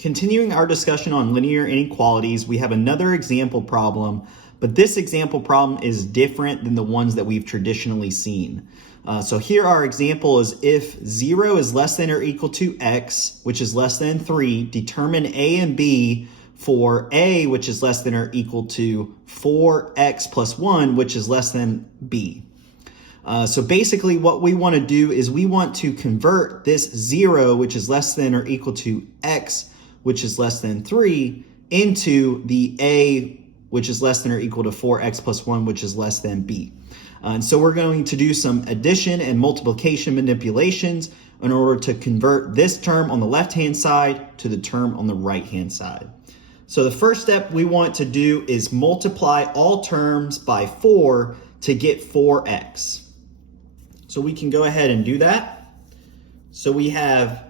Continuing our discussion on linear inequalities, we have another example problem, but this example problem is different than the ones that we've traditionally seen. So here our example is if 0 is less than or equal to x, which is less than 3, determine a and b for a, which is less than or equal to 4x plus 1, which is less than b. So basically what we want to do is we want to convert this 0, which is less than or equal to x, which is less than 3, into the a, which is less than or equal to 4x plus 1, which is less than b. And so we're going to do some addition and multiplication manipulations in order to convert this term on the left-hand side to the term on the right-hand side. So the first step we want to do is multiply all terms by 4 to get 4x. So we can go ahead and do that. So we have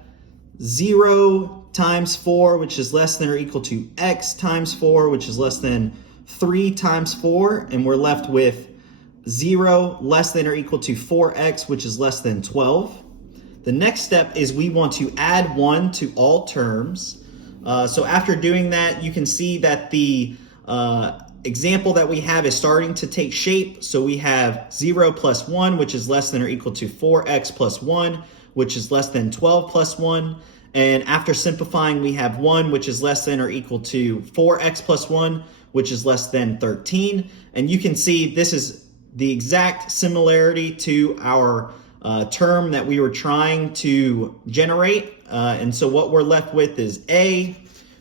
0 times 4, which is less than or equal to x times 4, which is less than 3 times 4, and we're left with 0 less than or equal to 4x, which is less than 12. The next step is we want to add 1 to all terms. So after doing that, you can see that the example that we have is starting to take shape. So we have 0 plus 1, which is less than or equal to 4x plus 1, which is less than 12 plus 1. And after simplifying, we have 1, which is less than or equal to 4x plus 1, which is less than 13. And you can see this is the exact similarity to our term that we were trying to generate. And so what we're left with is a,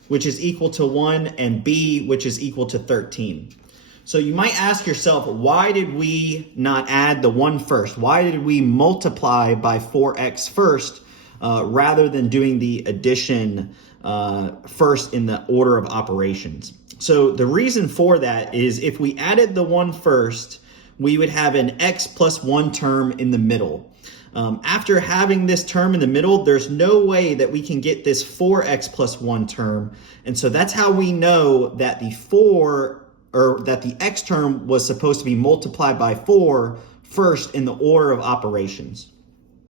which is equal to 1, and b, which is equal to 13. So you might ask yourself, why did we not add the 1 first? Why did we multiply by 4x first rather than doing the addition first in the order of operations? So the reason for that is if we added the 1 first, we would have an x plus 1 term in the middle. After having this term in the middle, there's no way that we can get this 4x plus 1 term. And so that's how we know that the x term was supposed to be multiplied by 4 first in the order of operations.